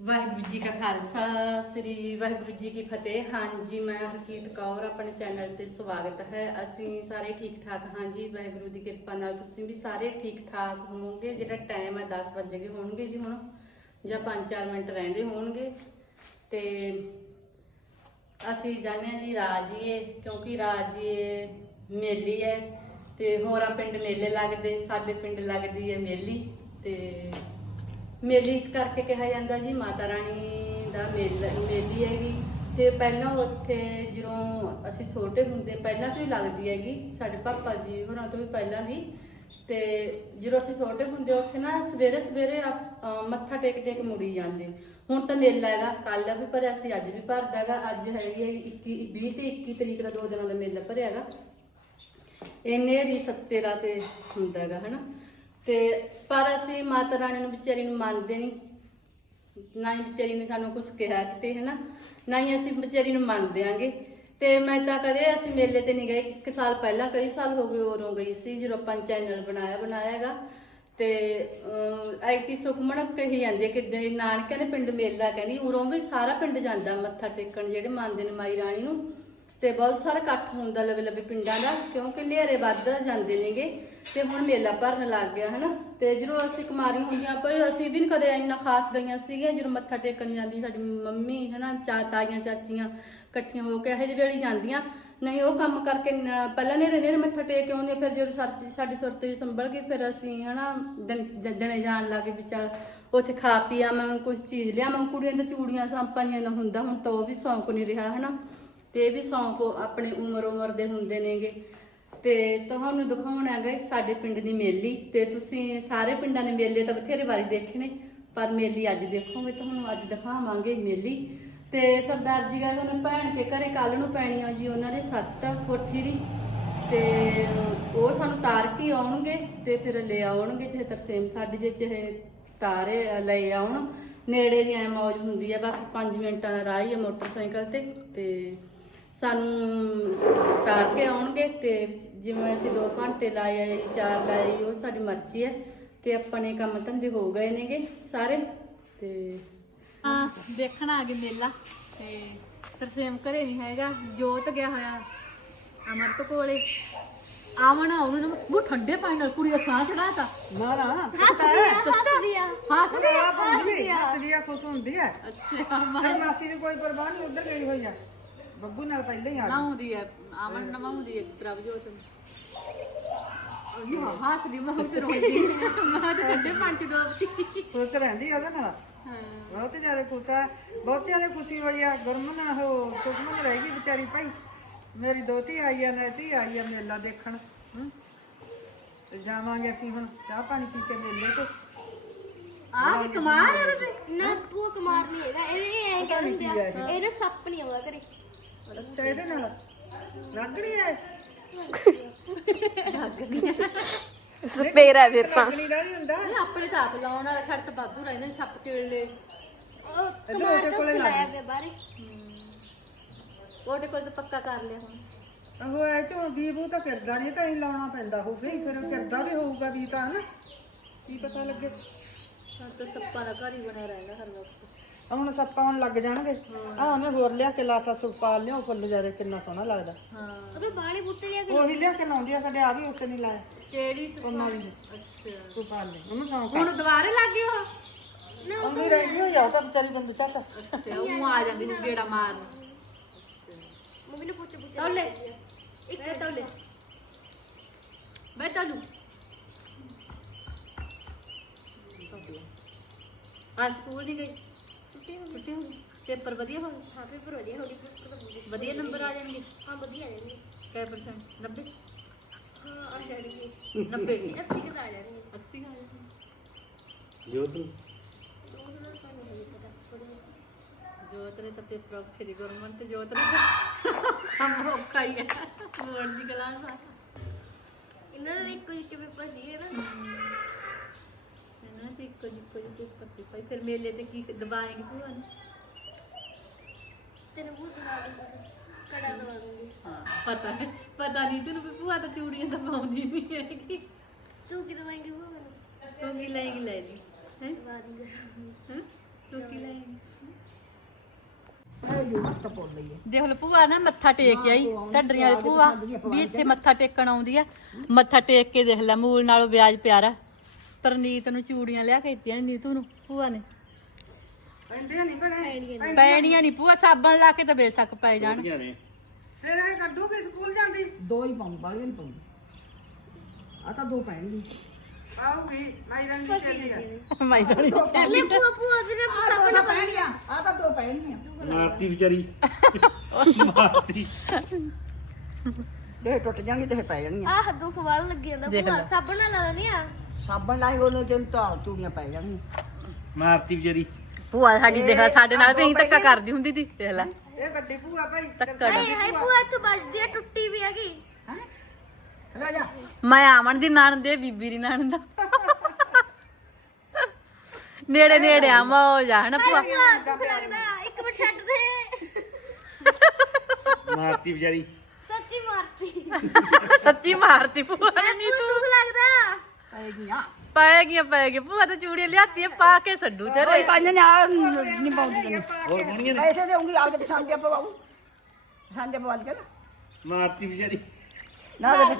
ਵਾਹਿਗੁਰੂ ਜੀ ਕਾ ਖਾਲਸਾ, ਸ੍ਰੀ ਵਾਹਿਗੁਰੂ ਜੀ ਕੀ ਫਤਿਹ। ਹਾਂਜੀ, ਮੈਂ ਹਰਕੀਤ ਕੌਰ, ਆਪਣੇ ਚੈਨਲ ਤੇ ਸਵਾਗਤ ਹੈ। ਅਸੀਂ ਸਾਰੇ ਠੀਕ ਠਾਕ ਹਾਂਜੀ ਵਾਹਿਗੁਰੂ ਦੀ ਕਿਰਪਾ ਨਾਲ ਤੁਸੀਂ ਵੀ ਸਾਰੇ ਠੀਕ ਠਾਕ ਹੋਵੋਗੇ। ਜਿਹੜਾ ਟਾਈਮ ਹੈ 10 ਵਜੇ ਗਏ ਹੋਣਗੇ ਜੀ ਹੁਣ, ਜਾਂ 5-4 ਮਿੰਟ ਰਹਿੰਦੇ ਹੋਣਗੇ। ਤੇ ਅਸੀਂ ਜਾਣਦੇ ਹਾਂ ਜੀ ਰਾਜੀਏ, ਕਿਉਂਕਿ ਰਾਜੀਏ ਮੇਲੀ ਹੈ ਤੇ ਹੋਰਾਂ ਪਿੰਡ ਮੇਲੇ ਲੱਗਦੇ, ਸਾਡੇ ਪਿੰਡ ਲੱਗਦੀ ਹੈ ਮੇਲੀ ਤੇ ਮੇਲੀ ਇਸ ਕਰਕੇ ਕਿਹਾ ਜਾਂਦਾ ਜੀ, ਮਾਤਾ ਰਾਣੀ ਦਾ ਮੇਲਾ, ਮੇਲੀ ਹੈਗੀ। ਤੇ ਪਹਿਲਾਂ ਉੱਥੇ ਜਦੋਂ ਅਸੀਂ ਛੋਟੇ ਹੁੰਦੇ, ਪਹਿਲਾਂ ਤੋਂ ਹੀ ਲੱਗਦੀ ਹੈਗੀ, ਸਾਡੇ ਪਾਪਾ ਜੀ ਹੋਰਾਂ ਤੋਂ ਵੀ ਪਹਿਲਾਂ ਵੀ ਤੇ ਜਦੋਂ ਅਸੀਂ ਛੋਟੇ ਹੁੰਦੇ, ਉੱਥੇ ਨਾ ਸਵੇਰੇ ਸਵੇਰੇ ਆਪ- ਅਹ ਮੱਥਾ ਟੇਕ ਟੇਕ ਮੁੜੀ ਜਾਂਦੇ। ਹੁਣ ਤਾਂ ਮੇਲਾ ਹੈਗਾ ਕੱਲ ਵੀ ਭਰਿਆ ਸੀ, ਅੱਜ ਵੀ ਭਰਦਾ ਹੈਗਾ, ਅੱਜ ਹੈਗੀ ਹੈ 21 20 ਤੇ 21 ਤਰੀਕ ਦਾ ਦੋ ਦਿਨਾਂ ਦਾ ਮੇਲਾ ਭਰਿਆ ਹੈਗਾ। ਇੰਨੇ ਦੀ ਸੱਤੇ ਦਾ ਤੇ ਹੁੰਦਾ ਹੈਗਾ, ਹਨਾ? ਤੇ ਪਰ ਅਸੀਂ ਮਾਤਾ ਰਾਣੀ ਨੂੰ ਵਿਚਾਰੀ ਨੂੰ ਮੰਨਦੇ ਨਹੀਂ। ਨਾ ਹੀ ਵਿਚਾਰੀ ਨੇ ਸਾਨੂੰ ਕੁਝ ਕਿਹਾ ਕਿਤੇ, ਹਨਾ? ਨਾ ਹੀ ਅਸੀਂ ਵਿਚਾਰੀ ਨੂੰ ਮੰਨਦੇ ਆਂਗੇ। ਤੇ ਮੈਂ ਤਾਂ ਕਦੇ ਅਸੀਂ ਮੇਲੇ ਤੇ ਨਹੀਂ ਗਏ। ਇੱਕ ਸਾਲ ਪਹਿਲਾਂ, ਕਈ ਸਾਲ ਹੋ ਗਏ ਉਦੋਂ ਗਈ ਸੀ, ਜਦੋਂ ਆਪਾਂ ਚੈਨਲ ਬਣਾਇਆ ਬਣਾਇਆ ਹੈਗਾ ਤੇ ਐਤੀ ਸੁਖਮਣ ਕਹੀ ਜਾਂਦੀ ਹੈ ਕਿ ਦੇ- ਨਾਨਕਿਆਂ ਨੇ ਪਿੰਡ ਮੇਲਾ ਕਹਿੰਦੀ ਉਰੋਂ ਵੀ ਸਾਰਾ ਪਿੰਡ ਜਾਂਦਾ ਮੱਥਾ ਟੇਕਣ, ਜਿਹੜੇ ਮੰਨਦੇ ਨੇ ਮਾਈ ਰਾਣੀ ਨੂੰ। ਤੇ ਬਹੁਤ ਸਾਰਾ ਇਕੱਠ ਹੁੰਦਾ ਲਵੇ ਲਵੇ ਪਿੰਡਾਂ ਦਾ, ਕਿਉਂਕਿ ਲਿਹਰੇ ਵੱਧ ਜਾਂਦੇ ਨੇਗੇ। ਤੇ ਹੁਣ ਮੇਲਾ ਭਰਨ ਲੱਗ ਗਿਆ, ਹਨਾ? ਤੇ ਜਦੋਂ ਅਸੀਂ ਕੁਮਾਰੀ ਹੁੰਦੀਆਂ, ਪਰ ਅਸੀਂ ਵੀ ਨੀ ਕਦੇ ਇੰਨਾ ਖਾਸ ਗਈਆਂ ਸੀਗੀਆਂ, ਜਦੋਂ ਮੱਥਾ ਟੇਕਣ ਜਾਂਦੀ ਸਾਡੀ ਮੰਮੀ, ਹਨਾ? ਚਾ, ਤਾਈਆਂ, ਚਾਚੀਆਂ ਇਕੱਠੀਆਂ ਹੋ ਕੇ ਇਹੋ ਜਿਹੇ ਵੇਲੇ ਜਾਂਦੀਆਂ। ਨਹੀਂ, ਉਹ ਕੰਮ ਕਰਕੇ ਨ- ਪਹਿਲਾਂ ਨੇ ਨੇ ਮੱਥਾ ਟੇਕ ਕੇ ਆਉਂਦੀਆਂ, ਫਿਰ ਜਦੋਂ ਸਰਤੀ ਸਾਡੀ ਸੁਰਤ ਜੀ ਸੰਭਲ ਗਈ, ਫਿਰ ਅਸੀਂ, ਹਨਾ, ਦਿਨ- ਜ- ਦਿਨੇ ਜਾਣ ਲੱਗੇ ਵੀ ਚੱਲ ਉੱਥੇ ਖਾ ਪੀ ਆਵਾਂ ਕੁਝ ਚੀਜ਼ ਲਿਆਵਾਂ ਕੁੜੀਆਂ ਤਾਂ ਚੂੜੀਆਂ ਸਾਂਪਾਂ ਦੀਆਂ ਨਾ ਹੁੰਦਾ, ਹੁਣ ਤਾਂ ਉਹ ਵੀ ਸ਼ੌਂਕ ਨਹੀਂ ਰਿਹਾ, ਹਨਾ? ਤੇ ਇਹ ਵੀ ਸ਼ੌਂਕ ਆਪਣੇ ਉਮਰ ਉਮਰ ਦੇ ਹੁੰਦੇ ਨੇਗੇ। ਤੇ ਤੁਹਾਨੂੰ ਦਿਖਾਉਣ ਹੈਗਾ ਸਾਡੇ ਪਿੰਡ ਦੀ ਮੇਲੀ ਤੇ ਤੁਸੀਂ ਸਾਰੇ ਪਿੰਡਾਂ ਦੇ ਮੇਲੇ ਤਾਂ ਬਥੇਰੇ ਵਾਰੀ ਦੇਖੇ ਨੇ, ਪਰ ਮੇਲੀ ਅੱਜ ਦੇਖੋਗੇ, ਤੁਹਾਨੂੰ ਅੱਜ ਦਿਖਾਵਾਂਗੇ ਮੇਲੀ। ਤੇ ਸਰਦਾਰ ਜੀ ਗੱਲ ਉਹਨੇ ਭੈਣ ਕੇ ਘਰੇ ਕੱਲ ਨੂੰ ਪੈਣੀ ਆ ਜੀ ਉਹਨਾਂ ਦੇ ਸੱਤ ਕੋਠੀ ਦੀ ਤੇ ਉਹ ਸਾਨੂੰ ਤਾਰ ਕੇ ਆਉਣਗੇ ਤੇ ਫਿਰ ਲੈ ਆਉਣਗੇ, ਚਾਹੇ ਤਰਸੇਮ ਸਾਡੇ ਜੇ, ਚਾਹੇ ਤਾਰੇ ਲੈ ਆਉਣ। ਨੇੜੇ ਦੀ ਐ ਮੌਜ ਹੁੰਦੀ ਆ, ਬਸ 5 ਮਿੰਟਾਂ ਦਾ ਰਾਹ ਹੀ ਆ ਮੋਟਰਸਾਈਕਲ ਤੇ ਤੇ ਸਾਨੂੰ ਤਾਰ ਕੇ ਆਉਣਗੇ ਤੇ ਜਿਵੇਂ ਅਸੀਂ 2 ਘੰਟੇ ਲਾਏ ਆ ਜੀ 4 ਲਾਏ ਉਹ ਸਾਡੀ ਮਰਜ਼ੀ ਹੈ ਤੇ ਆਪਾਂ ਨੇ ਕੰਮ ਧੰਦੇ ਹੋ ਗਏ ਨੇਗੇ ਸਾਰੇ ਤੇ ਹਾਂ ਦੇਖਣ ਆ ਗਏ ਮੇਲਾ ਤੇ ਤਰਸੇਮ ਘਰੇ ਨਹੀਂ ਹੈਗਾ ਜੋਤ ਗਿਆ ਹੋਇਆ ਅਮਰਤ ਕੋਲੇ। ਆਵਣ ਆਉਣ ਨੂੰ ਉਹ ਠੰਡੇ ਪਾਣੀ ਨਾਲ ਕੁੜੀ ਦਾ ਸਾਹ ਚੜਾਤਾ ਨਾ ਨਾ ਹੱਸਦੀ ਆ। ਹੱਸ ਰੌਲਾ ਪਾਉਂਦੀ ਹੱਸਦੀ ਆ ਖੁਸ਼ ਹੁੰਦੀ ਆ ਅੱਛਾ ਮਾਸੀ ਦੀ ਕੋਈ ਪਰਵਾਹ ਨਹੀਂ ਉਧਰ ਗਈ ਹੋਈ ਆ। ਬੱਬੂ ਨਾਲ ਪਹਿਲਾਂ ਹੀ ਆ ਗਈ। ਨਵਾਉਂਦੀ ਹੈ ਆਵਣ ਨਵਾਉਂਦੀ ਹੈ ਪ੍ਰਭਜੋਤ ਉਹ ਯਾ ਹੱਸਦੀ ਮੈਂ ਹੁਣ ਤੇ ਰੋਂਦੀ ਮੈਂ ਤੇ ਪਾਣੀ ਚ ਡੋਬਦੀ। ਖੁਸ਼ ਰਹਿੰਦੀ ਉਹਦੇ ਨਾਲ? ਹਾਂ। ਬਹੁਤ ਜ਼ਿਆਦਾ ਖੁਸ਼ ਆ ਬਹੁਤ ਜ਼ਿਆਦਾ ਖੁਸ਼ੀ ਹੋਈ ਆ ਗੁਰਮਨ ਉਹ ਸੁਖਮਨ ਰਹਿ ਗਈ ਵਿਚਾਰੀ ਭਾਈ। ਮੇਰੀ ਦੋਤੀ ਆਈ ਆ ਨੈਤੀ ਆਈ ਆ ਮੇਲਾ ਦੇਖਣ। ਤੇ ਜਾਵਾਂਗੇ ਅਸੀਂ ਹੁਣ ਚਾਹ ਪਾਣੀ ਪੀ ਕੇ ਮੇਲੇ ਤੇ। ਆ ਕੀ ਕਮਾਲ ਹੈ ਬੇ ਨਾ ਪੂ ਕੁਮਾਰ ਨਹੀਂ ਹੈਗਾ ਇਹ ਐਂ ਕਹਿੰਦੇ ਆ ਆ ਇਹ। ਨਾ ਸੱਪ ਨਹੀਂ ਆਉਂਦਾ ਘਰੇ। ਅੱਛਾ ਇਹਦੇ ਨਾਲ ਲੱਗਣੀ ਐ ਸਪੇਰਾ ਫਿਰ ਤਾਂ ਲੱਗਣੀ ਦਾ ਵੀ ਹੁੰਦਾ। ਇਹ ਆਪਣੇ ਤਾਂ ਆਪ ਲਾਉਣ ਵਾਲਾ ਖੜ ਤਾਂ ਬਾਦੂ ਰਹਿੰਦੇ ਨੇ ਸੱਪ ਕੀੜੇ ਉਹ ਇੱਧਰ ਕੁਮਾਰ ਉਹਦੇ ਕੋਲੇ ਲਾਇਆ ਗਿਆ ਬਾਹਰੇ ਉਹਦੇ ਕੋਲ ਤਾਂ ਪੱਕਾ ਕਰ ਲਿਆ ਹੁਣ। ਉਹ ਐ ਚੋਂ ਬੀਬੂ ਤਾਂ ਕਰਦਾ ਨਹੀਂ ਤਾਂ ਹੀ ਲਾਉਣਾ ਪੈਂਦਾ ਹੋਵੇ ਫਿਰ ਉਹ ਕਰਦਾ ਵੀ ਹੋਊਗਾ ਵੀ ਤਾਂ ਹਨਾ? ਕੀ ਪਤਾ ਲੱਗੇ। ਤਾਂ ਸੱਪਾਂ ਦਾ ਘਰ ਹੀ ਬਣਿਆ ਰਹਿੰਦਾ ਹਰ ਵਕਤ। ਆਹ ਹੁਣ ਸੱਪਾਂ ਹੁਣ ਲੱਗ ਜਾਣਗੇ। ਆ ਉਹਨੇ ਹੋਰ ਲਿਆ ਕੇ ਲਾਤਾ ਸੁਪਾਲ ਲਿਓ ਫੁੱਲ ਜ਼ਿਆਦਾ ਕਿੰਨਾ ਸੋਹਣਾ ਲੱਗਦਾ। ਹਾਂ। ਉਹਦੇ ਬਾਹਲੇ ਬੂਟੇ ਲਿਆ ਕੇ ਉਹੀ ਲਿਆ ਕੇ ਲਾਉਂਦੀ ਆ ਸਾਡੇ ਆ ਵੀ ਉਸੇ ਨਹੀਂ ਲਾਇਆ। ਕਿਹੜੀ ਦੀ ਅੱਛਾ। ਸੁਪਾਲ ਨੇ ਉਹਨੂੰ ਸੌਂਕ ਹੁਣ ਦੁਬਾਰੇ ਲੱਗ ਗਏ ਹੋ ਆਉਂਦੀ ਰਹਿੰਦੀ ਹੋ ਜਾ ਤਾਂ ਵਿਚਾਰੀ ਬੰਦ ਚੱਕ। ਅੱਛਾ ਉਹ ਆ ਜਾਂਦੀ ਨੂੰ ਗੇੜਾ ਮਾਰਨ। ਮੰਮੀ ਨੇ ਪੁੱਛ ਪੁੱਛ। ਤੌਲੇ। ਇੱਕ ਤੌਲੇ। ਬੈ ਤੌਲੂ। ਆ ਸਕੂਲ ਨਹੀਂ ਗਈ? ਛੁੱਟੀ ਹੋ ਗਈ। ਛੁੱਟੀ ਹੋ ਗਈ ਪੇਪਰ ਵਧੀਆ ਹੋ ਗਏ? ਹਾਂ ਪੇਪਰ ਵਧੀਆ ਹੋ ਗਈ ਪੇਪਰ ਤਾਂ ਵਧੀਆ। ਵਧੀਆ ਨੰਬਰ ਆ ਜਾਣਗੇ? ਹਾਂ ਵਧੀਆ ਆ ਜਾਣਗੇ। ਕਿੰਨੇ ਪਰਸੈਂਟ 90 ਹਾਂ ਆ ਜਾਣਗੇ। 90 80 ਕਿਤਾ ਆ ਜਾਣਗੇ। 80 ਆ ਜਾਣਗੇ। ਦਾ ਤਾਂ ਨਹੀਂ ਪਤਾ ਥੋੜ੍ਹਾ। ਜੋਤ ਨੇ ਤਾਂ ਪੇਪਰ ਔਖੇ ਦੀ ਗਵਰਨਮੈਂਟ ਤੇ ਜੋਤ ਨੇ ਕੰਮ ਔਖਾ ਹੀ ਹੈ ਬੋਰਡ ਦੀ ਕਲਾਸ ਆ। ਇਹਨਾਂ ਦਾ ਇੱਕੋ ਇੱਕ ਪੇਪਰ ਸੀ ਨਾ? ਇਹਨਾਂ ਤੇ ਇੱਕੋ ਜਿੱਕੋ ਫਿਰ ਮੇਲੇ ਤੇ ਕੀ ਭੂਆ ਨੂੰ? ਤੈਨੂੰ ਬਹੁਤ ਦਵਾ ਦੂੰਗੀ ਕੜਾ ਦਵਾ ਦੂੰਗੀ ਹਾਂ ਪਤਾ ਹੈ ਪਤਾ ਨਹੀਂ ਤੈਨੂੰ ਵੀ ਭੂਆ ਤਾਂ ਚੂੜੀਆਂ ਤਾਂ ਪਾਉਂਦੀ ਨਹੀਂ ਹੈਗੀ। ਤੂੰ ਕੀ ਦਵਾਏਂਗੀ ਉਹ ਮੈਨੂੰ? ਤੂੰ ਕੀ ਲੈਂਗੀ ਲੈ ਲਈ ਹੈ? ਦਵਾ ਦੂੰਗੀ ਤੂੰ ਕੀ ਲੈਂਗੀ ਦੇਖ ਲਓ ਭੂਆ ਨਾ ਮੱਥਾ ਟੇਕ ਆਈ ਢੱਡਰੀਆਂ ਵਾਲੀ ਭੂਆ ਵੀ ਇੱਥੇ ਮੱਥਾ ਟੇਕਣ ਆਉਂਦੀ ਆ। ਮੱਥਾ ਟੇਕ ਕੇ ਦੇਖ ਲੈ ਮੂਲ ਨਾਲੋਂ ਵਿਆਜ ਪਿਆਰਾ। ਤਰਨੀਤ ਨੂੰ ਚੂੜੀਆਂ ਲਿਆ ਕੇ ਦਿੱਤੀਆਂ ਨੀਤੂ ਨੂੰ ਭੂਆ ਨੇ। ਪੈਂਦੇ ਨਹੀਂ ਬਣੇ ਪੈਣੀਆਂ ਨਹੀਂ ਭੂਆ ਸਾਬਣ ਲਾ ਕੇ ਤਾਂ ਬੇਸ਼ੱਕ ਪੈ ਜਾਣ। ਫਿਰ ਇਹ ਕੱਢੂਗੀ ਸਕੂਲ ਜਾਂਦੀ? ਦੋ ਹੀ ਪਾਉਂ ਬਾਲੀਆਂ ਨਹੀਂ ਪਾਉਂਦੀ। ਆ ਤਾਂ ਦੋ ਪੈਣਗੇ। ਪਾਉਗੀ ਮਾਇਰਨ ਦੀ ਚੱਲੀ ਆ। ਮਾਈ ਨਹੀਂ ਚੱਲੀ ਭੂਆ ਭੂਆ ਦੇ ਆ ਦੋ ਪੈਣਗੀਆਂ। ਆ ਤਾਂ ਦੋ ਪੈਣਗੀਆਂ। ਮਾਰਤੀ ਵਿਚਾਰੀ। ਮਾਰਤੀ। ਦੇ ਟੁੱਟ ਜਾਣਗੇ ਤੇ ਪੈ ਜਾਣਗੀਆਂ। ਆਹ ਦੁੱਖ ਵਾਲ ਲੱਗ ਜਾਂਦਾ। ਭੂਆ। ਸਾਬਣ ਨਾਲ ਲਾ ਲੈਣੀ ਆ। ਸਾਬਣ ਲਾਈ ਉਹਨੇ ਤੇ ਤਾਂ ਚੂੜੀਆਂ ਪੈ ਜਾਣਗੀਆਂ। ਮਾਰਤੀ ਵਿਚਾਰੀ। ਭੂਆ ਸਾਡੀ ਦੇਖ ਲੈ ਸਾਡੇ ਨਾਲ ਵੀ ਅਸੀਂ ਧੱਕਾ ਕਰਦੀ ਹੁੰਦੀ ਸੀ ਦੇਖ ਲੈ। ਇਹ ਵੱਡੀ ਭੂਆ ਭਾਈ ਧੱਕਾ ਹਾਏ ਹਾਏ ਭੂਆ। ਇੱਥੇ ਵੱਜਦੀ ਆ ਟੁੱਟੀ ਵੀ ਹੈਗੀ। ਲੈ ਜਾ। ਮੈਂ ਆਵਣ ਦੀ ਨਾਨ ਦੇ ਬੀਬੀ ਦੀ ਨਾਨ ਦਾ। ਨੇੜੇ ਨੇੜੇ ਆ ਮੌਜ ਆ ਹਨਾ ਭੂਆ? ਭੂਆ ਦੁੱਖ ਲੱਗਦਾ ਇੱਕ ਮਿੰਟ ਛੱਡ ਦੇ। ਮਾਰਤੀ ਵਿਚਾਰੀ। ਸੱਚੀ ਮਾਰਤੀ। ਸੱਚੀ ਮਾਰਤੀ ਭੂਆ ਨੇ ਦੁੱਖ ਲੱਗਦਾ ਪੈਗੀਆਂ ਪਾਏਗੀਆਂ ਪਾਏਗੀਆਂ। ਭੂਆ ਤਾਂ ਚੂੜੀਆਂ ਲਿਆਤੀ ਆ, ਪਾ ਕੇ ਛੱਡੂ ਤੇਰੇ। ਪੰਜ ਨੇ ਆ ਨਹੀਂ ਪਾਉਂਦੀਆਂ ਹੋਰ ਕੋਣੀਆਂ ਨੇ? ਪੈਸੇ ਦੇਉਂਗੀ ਆਪ ਦੇ ਪਸੰਦ ਦੇ ਪਵਾਉ ਪਸੰਦ ਦੇ ਪਵਾ ਕੇ ਨਾ ਮਾਰਤੀ ਵਿਚਾਰੀ। ਨਾ ਦੇ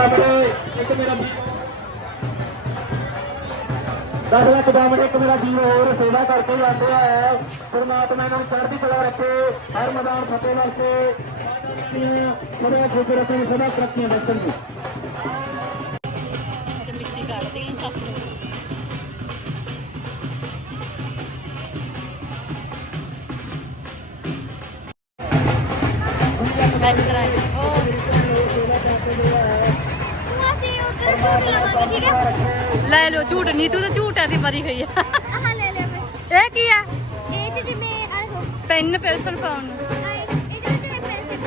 ਦਸ ਲੱਖ ਦਾਮੜੇ ਇੱਕ ਮੇਰਾ ਦਸ ਲੱਖ ਦਾਮੜੇ ਇੱਕ ਮੇਰਾ ਜੀਵ ਹੋਰ ਸੇਵਾ ਕਰਕੇ ਜਾਂਦੇ ਆ ਪਰਮਾਤਮਾ ਇਹਨਾਂ ਨੂੰ ਚੜ੍ਹਦੀ ਕਲਾ ਰੱਖੇ, ਹਰ ਮੈਦਾਨ ਫਤਿਹ ਵਰਸੇ ਮੇਰੇ ਖੁਦ ਰੱਖੇ ਸਦਾ ਤਰੱਕੀਆਂ ਦੱਸਣ ਜੀ ਨਹੀਂ ਤੂੰ ਝੂਟਾਂ ਦੀ ਮਰੀ ਹੋਈ ਆ। ਆਹ ਲੈ ਲੈ ਮੈਂ। ਇਹ ਕੀ ਆ? ਇਹ ਚ ਜਿਵੇਂ ਆ ਦੇਖੋ। ਪੈਨ ਪੈਨਸਲ ਪਾਉਣ ਨੂੰ ਆ ਇਹ ਚ ਜਿਵੇਂ ਪੈਨਸਿਲ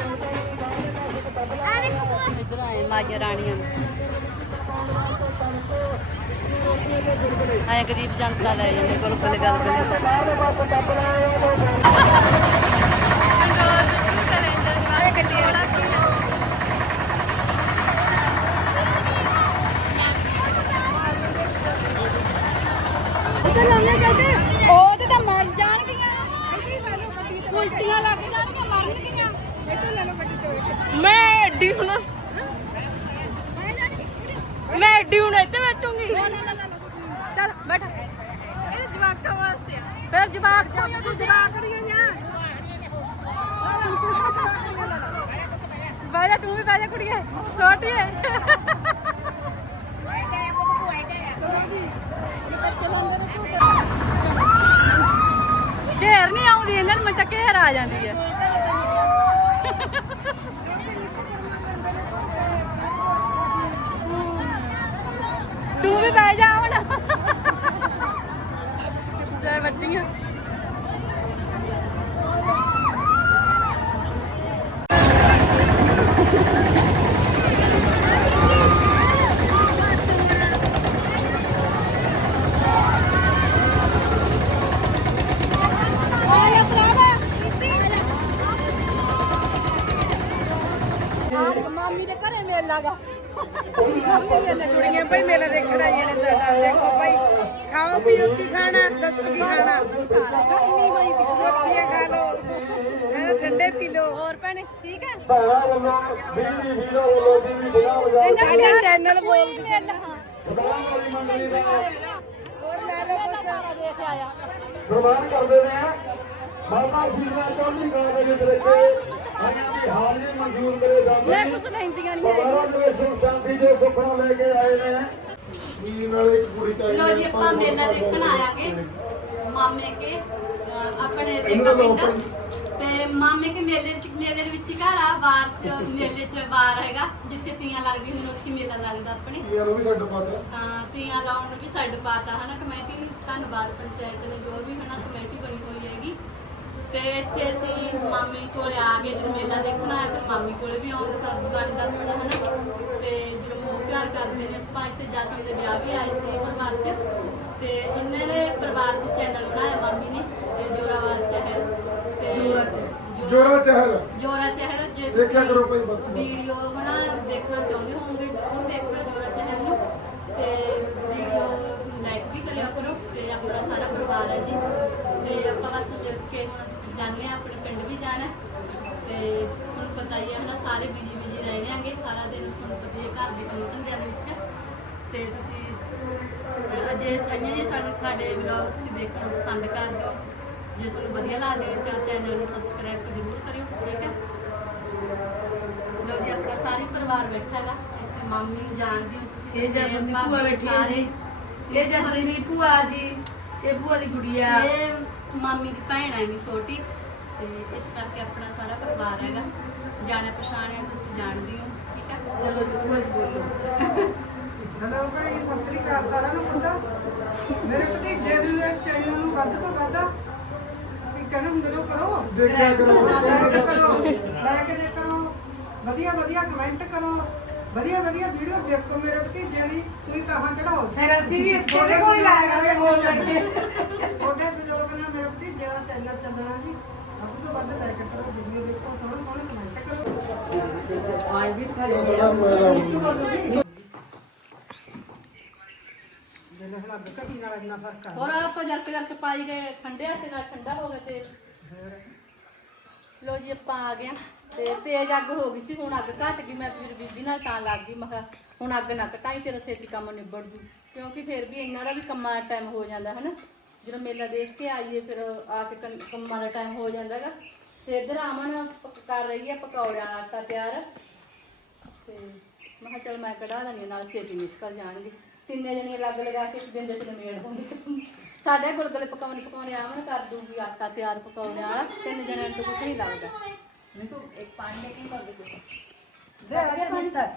ਆ ਦੇਖੋ ਭੂਆ। ਇੱਧਰ ਆਏ ਮਾਈਆਂ ਰਾਣੀਆਂ ਨੂੰ। ਆਏ ਗਰੀਬ ਜਨਤਾ ਲੈ ਜਾਂਦੇ ਕੋਲ ਕੋਲ ਗੱਲ ਕਰੀ ਉਹ ਤੇ ਤਾਂ ਮਰ ਜਾਣਗੀਆਂ ਉਲਟੀਆਂ ਲੱਗ ਜਾਣਗੀਆਂ ਮਰਨਗੀਆਂ ਮੈਂ ਐਡੀ ਹੁਣ ਮੈਂ ਐਡੀ ਹੁਣ ਇੱਥੇ ਬੈਠੂੰਗੀ ਚੱਲ ਬੈਠ ਇਹ ਜਵਾਕਾਂ ਵਾਸਤੇ ਫਿਰ ਜਵਾਕ ਤੂੰ ਜਵਾਕ ਬਹਿ ਜਾ ਤੂੰ ਵੀ ਬਹਿ ਜਾ ਕੁੜੀਏ ਛੋਟੀ ਹੈ ਘੇਰ ਨਹੀਂ ਆਉਂਦੀ ਇਹਨਾਂ ਨੂੰ ਤਾਂ ਘੇਰ ਆ ਜਾਂਦੀ ਹੈ। ਤੂੰ ਵੀ ਬਹਿ ਜਾ ਹੁਣ। ਜੈ ਵੱਡੀਆਂ ਮਾਮੀ ਦੇ ਘਰੇ ਮੇਲਾ ਗਾ ਕੁੜੀਆਂ ਭਾਈ ਮੇਲਾ ਦੇਖਣ ਆਈਆਂ ਨੇ ਸਾਡਾ ਦੇਖੋ ਭਾਈ ਖਾਓ ਪੀਓ ਕੀ ਖਾਣਾ ਦੱਸੋ ਕੀ ਖਾਣਾ ਰੋਟੀਆਂ ਖਾ ਲਓ ਹੈ ਠੰਡੇ ਪੀ ਲਓ ਹੋਰ ਭੈਣੇ ਠੀਕ ਹੈ ਭੈਣਾਂ ਚੈਨਲ ਬੋਲ ਮੇਲਾ ਹਾਂ ਹੋਰ ਲੈ ਲਓ ਕੁਛ ਦੇਖ ਆਇਆ ਸਨਮਾਨ ਕਰਦੇ ਨੇ ਮਾਤਾ ਸ਼ੀਲਾ ਚੌਧਰੀ ਗਾਂ ਦੇ ਵਿੱਚ ਮੈਂ ਕੁਛ ਲੈਂਦੀਆਂ ਨਹੀਂ ਲੈ ਕੇ ਆਏ ਨੇ। ਲੋ ਜੀ ਆਪਾਂ ਮੇਲਾ ਦੇਖਣ ਆਇਆਗੇ। ਮਾਮੇ ਕੇ ਅਹ ਆਪਣੇ ਦੇਖਾ ਪਿੰਡ ਤੇ ਮਾਮੇ ਕੇ ਮੇਲੇ ਵਿੱਚ ਮੇਲੇ ਦੇ ਵਿੱਚ ਹੀ ਘਰ ਆ ਬਾਹਰ ਚ ਮੇਲੇ ਚ ਬਾਹਰ ਹੈਗਾ ਜਿੱਥੇ ਤੀਆਂ ਲੱਗਦੀਆਂ ਮੈਨੂੰ ਉੱਥੇ ਮੇਲਾ ਲੱਗਦਾ ਆਪਣੇ। ਹਾਂ ਤੀਆਂ ਲਾਉਣ ਨੂੰ ਵੀ ਸਾਈਡ ਪਾਤਾ ਹਨਾ ਕਮੇਟੀ? ਨੂੰ ਧੰਨਵਾਦ ਪੰਚਾਇਤ ਨੇ ਜੋ ਵੀ ਹਨਾ ਕਮੇਟੀ ਬਣੀ ਹੋਈ ਹੈਗੀ। ਤੇ ਇੱਥੇ ਅਸੀਂ ਮਾਮੀ ਕੋਲੇ ਆ ਗਏ ਜਦੋਂ ਮੇਲਾ ਦੇਖਣ ਆਇਆ ਫਿਰ ਮਾਮੀ ਕੋਲੇ ਵੀ ਆਉਣ ਦਾ ਸਬਜ਼ ਬਣਦਾ ਆਪਣਾ ਹਨਾ? ਤੇ ਜਦੋਂ ਮੋਹ ਪਿਆਰ ਕਰਦੇ ਨੇ ਆਪਾਂ ਇੱਥੇ ਜਸਮ ਦੇ ਵਿਆਹ ਵੀ ਆਏ ਸੀ ਪਰਿਵਾਰ 'ਚ। ਤੇ ਇਹਨਾਂ ਨੇ ਪਰਿਵਾਰ 'ਚ ਚੈਨਲ ਬਣਾਇਆ ਮਾਮੀ ਨੇ ਤੇ ਜੋਰਾਵਰ ਚਹਿਲ। ਤੇ ਜੋਰਾ ਚਹਿਲ। ਜੋਰਾ ਚਹਿਲ। ਜੇ ਦੇਖਿਆ ਕਰੋ ਭਾਈ। ਵੀਡੀਓ ਬਣਾ ਦੇਖਣਾ ਚਾਹੁੰਦੇ ਹੋਵੋਗੇ ਜ਼ਰੂਰ ਦੇਖਿਓ ਜੋਰਾ ਚਹਿਲ ਨੂੰ। ਤੇ ਵੀਡੀਓ ਲਾਈਕ ਵੀ ਕਰਿਆ ਕਰੋ ਤੇ ਆਪਣਾ ਸਾਰਾ ਪਰਿਵਾਰ ਹੈ ਜੀ। ਤੇ ਆਪਾਂ ਬਸ ਮਿਲ ਕੇ ਹੁਣ ਜਾਂਦੇ ਆ ਆਪਣੇ ਪਿੰਡ ਵੀ ਜਾਣਾ ਤੇ ਤੁਹਾਨੂੰ ਪਤਾ ਹੀ ਹੈ ਨਾ ਸਾਰੇ ਬਿਜ਼ੀ ਬਿਜ਼ੀ ਰਹਿਣੇ ਆਂਗੇ ਸਾਰਾ ਦਿਨ ਤੁਹਾਨੂੰ ਪਤਾ ਹੀ ਘਰ ਦੇ ਕੰਮ ਧੰਦਿਆਂ ਦੇ ਵਿੱਚ। ਤੇ ਤੁਸੀਂ ਅਜੇ ਅਜੇ ਜੇ ਸਾਡੇ ਸਾਡੇ ਵਲੌਗ ਤੁਸੀਂ ਦੇਖਣਾ ਪਸੰਦ ਕਰਦੇ ਹੋ ਜੇ ਤੁਹਾਨੂੰ ਵਧੀਆ ਲੱਗਦੇ ਤਾਂ ਚੈਨਲ ਨੂੰ ਸਬਸਕ੍ਰਾਈਬ ਜ਼ਰੂਰ ਕਰਿਓ ਠੀਕ ਹੈ? ਲੋ ਜੀ ਆਪਣਾ ਸਾਰੀ ਪਰਿਵਾਰ ਬੈਠਾ ਹੈਗਾ ਇੱਥੇ ਮਾਮੀ ਜਾਣਦੀ ਹੋ ਤੁਸੀਂ ਇਹ ਜਸਮੀਨ ਭੂਆ ਬੈਠੀ ਹੈ ਜੀ। ਇਹ ਜਸਮੀਨ ਭੂਆ ਜੀ ਇਹ ਭੂਆ ਦੀ ਗੁੜੀਆ। ਇਹ ਮਾਮੀ ਦੀ ਭੈਣ ਹੈਗੀ ਛੋਟੀ ਤੇ ਇਸ ਕਰਕੇ ਆਪਣਾ ਸਾਰਾ ਪਰਿਵਾਰ ਹੈਗਾ। ਜਾਣਿਆ ਪਛਾਣਿਆ ਤੁਸੀਂ ਜਾਣਦੇ ਹੋ ਠੀਕ ਹੈ? ਚਲੋ ਜੀ ਬੋਲੋ। ਹਲੋ ਭਾਈ ਸਤਿ ਸ੍ਰੀ ਅਕਾਲ ਸਾਰਿਆਂ ਨੂੰ ਮੁੰਡਾ ਮੇਰੇ ਭਤੀਜੇ ਨੂੰ ਚੈਨਲ ਨੂੰ ਵੱਧ ਤੋਂ ਵੱਧ ਵੀ ਕਹਿੰਦੇ ਹੁੰਦੇ ਨੇ ਉਹ ਕਰੋ। ਦੇਖਿਆ ਕਰੋ। ਲਾਇਕ ਦੇ ਕਰੋ ਵਧੀਆ ਵਧੀਆ ਕਮੈਂਟ ਕਰੋ। ਵਧੀਆ ਵਧੀਆ ਵੀਡੀਓ ਦੇਖੋ ਮੇਰੇ ਭਤੀਜੇ ਦੀ ਸੂਈ ਤਾਹਾਂ ਚੜਾਓ। ਫਿਰ ਅਸੀਂ ਵੀ ਕੋਲ ਹੀ ਲਾਇਆ ਕਰਾਂਗੇ ਬੋਲ ਲੱਗੇ। ਤੁਹਾਡੇ ਸਹਿਯੋਗ ਨਾਲ ਮੇਰੇ ਭਤੀਜੇ ਦਾ ਚੈਨਲ ਚੱਲਣਾ ਜੀ। ਵੱਧ ਤੋਂ ਵੱਧ ਲਾਇਕ ਕਰੋ ਵੀਡੀਓ ਦੇਖੋ ਸੋਹਣੇ ਸੋਹਣੇ ਕਮੈਂਟ ਕਰੋ। ਆਈ ਵੀ ਆ ਹੋਰ ਆਪਾਂ ਜਰਕ ਜਰਕ ਪਾਈ ਗਏ ਠੰਡੇ ਹੱਥ ਨਾਲ ਠੰਡਾ ਹੋ ਗਿਆ ਤੇਲ। ਲੋ ਜੀ ਆਪਾਂ ਆ ਗਏ ਆਂ ਤੇ ਤੇਜ਼ ਅੱਗ ਹੋ ਗਈ ਸੀ ਹੁਣ ਅੱਗ ਘਟ ਗਈ ਮੈਂ ਫਿਰ ਬੀਬੀ ਨਾਲ ਤਾਂ ਲੱਗ ਗਈ ਮੈਂ ਕਿਹਾ ਹੁਣ ਅੱਗ ਨਾ ਘਟਾਈ ਤੇਰਾ ਛੇਤੀ ਕੰਮ ਨਿਬੜ ਜੂ। ਕਿਉਂਕਿ ਫਿਰ ਵੀ ਇਹਨਾਂ ਦਾ ਵੀ ਕੰਮਾਂ ਦਾ ਟਾਈਮ ਹੋ ਜਾਂਦਾ ਹੈ ਜਦੋਂ ਮੇਲਾ ਦੇਖ ਕੇ ਆਈਏ ਫਿਰ ਆ ਕੇ ਕੰਨ- ਕੰਮਾਂ ਦਾ ਟਾਈਮ ਹੋ ਜਾਂਦਾ ਹੈਗਾ ਤੇ ਇੱਧਰ ਆਮਨ ਪਕ- ਕਰ ਰਹੀ ਹੈ ਪਕੌੜਿਆਂ ਦਾ ਆਟਾ ਤਿਆਰ। ਤੇ ਮੈਂ ਕਿਹਾ ਚਲ ਮੈਂ ਕਢਾ ਦਿੰਦੀ ਹਾਂ, ਨਾਲ ਛੇਤੀ ਨਿਕਲ ਜਾਣਗੇ। ਤਿੰਨੇ ਜਣੇ ਲੱਗ ਲਗਾ ਕੇ ਇੱਕ ਦਿਨ ਦੇ ਚ ਨਿਬੇੜ ਦਾਂਗੇ ਸਾਡੇ ਗੁਲਗੁਲੇ ਪਕਾਉਣੇ ਪਕਾਉਣੇ ਆਵਣ ਕਰ ਦੂਗੀ ਆਟਾ ਤਿਆਰ ਪਕਾਉਣੇ ਵਾਲਾ ਤਿੰਨ ਜਣਿਆਂ ਨੂੰ ਤਾਂ ਕੁਝ ਨਹੀਂ ਲੱਗਦਾ। ਮੈਂ ਤੂੰ ਇੱਕ ਪਾਣੀ ਦੇ ਕੇ ਕਰ ਦੇ ਦੇ ਆ ਜਾ ਮਿੰਟਰ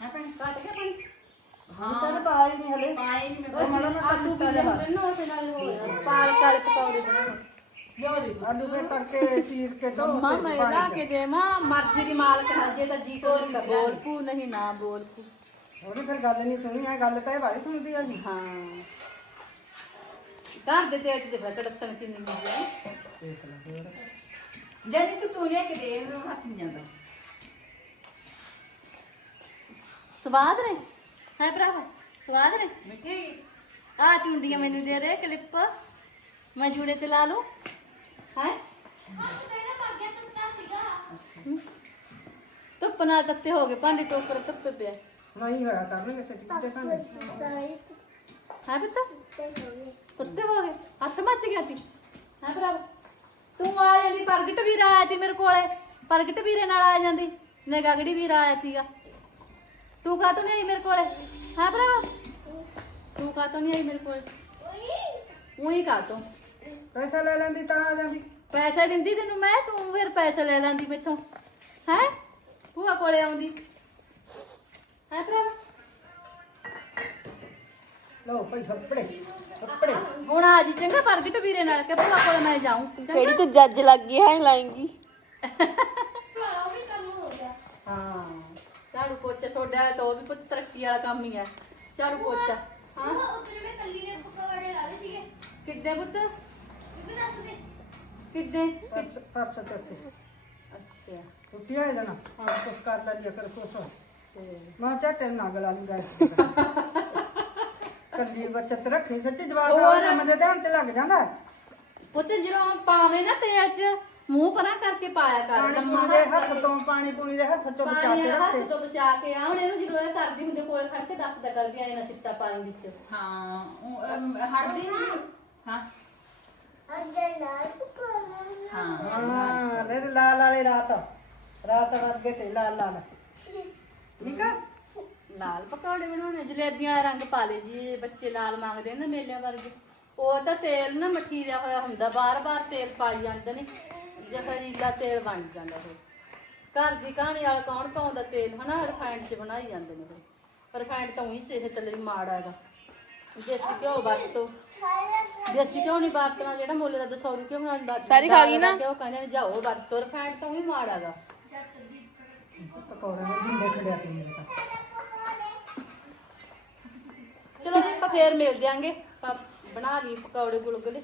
ਹਾਂ ਪਾਣੀ ਕੱਟ ਗਿਆ ਪਾਣੀ ਹਾਂ ਤਾਂ ਪਾਈ ਨਹੀਂ ਹਲੇ ਪਾਣੀ ਨਹੀਂ ਉਹ ਮਾੜਾ ਮੋਟਾ ਆਲੂ ਸੁੱਕਾ ਕੀ ਜਿਹਾ। ਜਾਂਦੇ ਨਾ ਉਹਦੇ ਨਾਲ ਹੋ ਪਾਲਕ ਵਾਲੇ ਪਕੌੜੇ ਬਣਾਉਣੇ ਆਲੂ ਦੇ ਤੜਕੇ ਚੀਰ ਕੇ ਧੋ ਮਾਂ ਤੇ ਮੈਂ ਪਾਣੀ ਲਾ ਚ। ਕੇ ਦੇ ਮਾਂ ਮਰਜ਼ੀ ਦੀ ਮਾਲਕ ਹਾਂ ਜੇ ਤਾਂ ਜੀ ਕੋ ਬੋਲ ਪੂ ਨਹੀਂ ਨਾ ਬੋਲ ਪੂ ਉਹਨੇ ਫਿਰ ਗੱਲ ਨਹੀਂ ਸੁਣੀ ਆ ਗੱਲ ਤਾਂ ਇਹ ਵਾਲੀ ਸੁਣਦੀ ਆ ਜੀ ਹਾਂ ਘਰ ਦੇ ਤੇਜ ਦੇ ਫਿਰ ਕੜਕਣ ਕਿੰਨੀ ਹੁੰਦੀ ਹੈ ਜਾਨੀ ਕਿ ਤੂੰ ਲੈ ਕੇ ਦੇ ਇਹਨੂੰ ਹੱਥ ਨਹੀਂ ਜਾਂਦਾ ਸਵਾਦ ਨੇ? ਹੈ ਭਰਾਵਾ ਸਵਾਦ ਨੇ? ਮਿੱਠੀ ਆ ਚੁੰਡੀਆਂ ਮੈਨੂੰ ਦੇ ਦੇ ਕਲਿੱਪ। ਮੈਂ ਜੂੜੇ ਤੇ ਲਾ ਲੂੰ ਹੈ? ਧੁੱਪ ਨਾਲ ਤੱਤੇ ਹੋ ਗਏ ਭਾਂਡੇ ਟੋਕਰ ਧੁੱਪੇ ਪਿਆ। ਨਹੀਂ ਹੋਇਆ ਕਰਨਗੇ ਸਿੱਟ ਦੇ ਭਾਂਡੇ। ਹੈ ਪੁੱਤ? ਕੁੱਤੇ ਹੋ ਗਏ। ਹੱਥ ਮੱਚ ਗਿਆ ਤੀ ਹੈ ਭਰਾਵਾ? ਤੂੰ ਆ ਜਾਂਦੀ ਪ੍ਰਗਟ ਵੀਰ ਆਇਆ ਤੀ ਮੇਰੇ ਕੋਲੇ। ਪ੍ਰਗਟ ਵੀਰੇ ਨਾਲ ਆ ਜਾਂਦੀ ਨੇ ਗਗੜੀ ਵੀਰ ਆਇਆ ਤੀਗਾ ਤੂੰ ਕਾ ਨਹੀਂ ਆਈ ਮੇਰੇ ਕੋਲੇ? ਹੈ ਭਰਾਵਾ ਤੂੰ ਕਾ ਨਹੀਂ ਆਈ ਮੇਰੇ ਕੋਲੇ? ਉਹੀ ਕਾ ਤੂੰ ਪੈਸਾ ਲੈ ਲੈਂਦੀ ਤਾਂ ਆ ਜਾਂਦੀ। ਪੈਸੇ ਦਿੰਦੀ ਤੈਨੂੰ ਮੈਂ ਤੂੰ ਫਿਰ ਪੈਸੇ ਲੈ ਲੈਂਦੀ ਮੈਥੋਂ। ਹੈ? ਭੂਆ ਕੋਲੇ ਆਉਂਦੀ। ਹੈ ਭਰਾਵਾ ਲਓ ਭਾਈ ਕੱਪੜੇ ਕੱਪੜੇ ਹੁਣ ਆ ਜੀ ਚੰਗਾ ਪ੍ਰਗਟ ਵੀਰੇ ਨਾਲ ਕਿ ਭੂਆ ਕੋਲੇ ਮੈਂ ਜਾਊਂ। ਕਿਹੜੀ ਤੂੰ ਜੱਜ ਲੱਗੀ ਹੈ ਲਾਏਂਗੀ। ਹਾਂ ਝਾੜੂ ਪੋਚਾ ਤੁਹਾਡਾ ਵਾਲਾ ਤਾਂ ਉਹ ਵੀ ਪੁੱਤ ਤਰੱਕੀ ਵਾਲਾ ਕੰਮ ਹੀ ਹੈ। ਝਾੜੂ ਪੋਚਾ ਹਾਂ। ਕਿੱਦੇ ਪੁੱਤ? ਕਿੱਦੇ? ਪਰਸ ਪਰਸ ਚੌਥੇ ਅੱਛਾ। ਛੁੱਟੀ ਆਏ ਦਿਨ ਹਾਂ ਕੁਛ ਕਰ ਲੈ ਲਿਆ ਕਰ ਕੁਛ। ਤੇ ਮਾਂ ਨੂੰ ਕੱਲੀ ਬੱਚਤ ਰੱਖੀ ਸੱਚੀ ਜਵਾਬ ਹੋਰ? ਦਾ ਕੰਮ ਦੇ ਧਿਆਨ ਤੇ ਲੱਗ ਜਾਂਦਾ। ਪੁੱਤ ਜਦੋਂ ਪਾਵੇ ਨਾ ਤੇਲ 'ਚ ਮੂੰਹ ਪਰਾਂ ਕਰਕੇ ਪਾਇਆ ਕਰ ਪਾਣੀ ਲੰਮਾ ਪੂਣੀ ਦੇ ਹੱਥ ਤੋਂ ਪਾਣੀ ਪੂਣੀ ਦੇ ਹੱਥ ਚੋਂ ਬਚਾ ਪਾਣੀ ਕੇ ਵਾਲਾ ਰੱਖੇ। ਹੱਥ ਤੋਂ ਬਚਾ ਕੇ ਆ ਹੁਣ ਇਹਨੂੰ ਜਦੋਂ ਇਹ ਕਰਦੀ ਹੁੰਦੇ ਕੋਲੇ ਖੜ ਕੇ ਦੱਸਦਾ ਕਰ ਵੀ ਆਏ ਨਾ ਸਿੱਟਾ ਪਾਣੀ ਵਿੱਚ। ਹਾਂ ਉਹ, ਅਮ, ਹਟਦੀ ਨਹੀਂ ਹਾਂ। ਹਾਂ ਹਾਂ ਲੈ ਲਾਲ ਵਾਲੇ ਰਾਤ। ਰਾਤ ਵਰਗੇ ਤੇ ਲਾਲ ਲਾਲ। ਠੀਕ ਆ? ਲਾਲ ਪਕੌੜੇ ਬਣਾਉਣੇ ਜਲੇਬੀਆਂ ਰੰਗ ਪਾ ਲੇ ਜੀ ਬੱਚੇ ਲਾਲ ਮੰਗਦੇ ਨੇ ਮੇਲਿਆਂ ਵਰਗੇ। ਉਹ ਤਾਂ ਤੇਲ ਨਾ ਮਠੀਰਿਆ ਹੋਇਆ ਹੁੰਦਾ ਬਾਰ-ਬਾਰ ਤੇਲ ਪਾਈ ਜਾਂਦੇ ਨੇ ਜ਼ਹਿਰੀਲਾ ਤੇਲ ਬਣ ਜਾਂਦਾ ਫਿਰ। ਘਰ ਦੀ ਕਹਾਣੀ ਵਾਲਾ ਕੌਣ ਪਾਉਂਦਾ ਤੇਲ ਹਨਾ ਰਿਫਾਈਂਡ 'ਚ ਬਣਾਈ ਜਾਂਦੇ ਨੇ ਫਿਰ। ਰਿਫਾਈਂਡ ਤਾਂ ਉਹੀ ਸਿਹਤ ਲਈ ਮਾੜਾ ਹੈਗਾ। ਦੇਸੀ ਘਿਓ ਵਰਤੋ। ਦੇਸੀ ਘਿਓ ਨਹੀਂ ਵਰਤਣਾ ਜਿਹੜਾ ਮੁੱਲ ਦਾ 200 ਰੁਪਏ ਹੁਣ ਸਾਰੀ ਖਾ ਗਈ ਨਾ? ਘਿਓ ਕਹਿੰਦੇ ਨੇ ਜਾਓ ਵਰਤੋ ਰਿਫਾਈਂਡ ਤਾਂ ਉਹੀ ਮਾੜਾ ਹੈਗਾ। ਪਕੌੜੇ ਨੂੰ ਜਿੰਦੇ ਖੜਿਆ ਤਾਂ ਚਲੋ ਜੀ ਆਪਾਂ ਫੇਰ ਮਿਲ ਦਿਆਂਗੇ ਆਪਾਂ ਬਣਾ ਲਈ ਪਕੌੜੇ ਗੁਲਗੁਲੇ।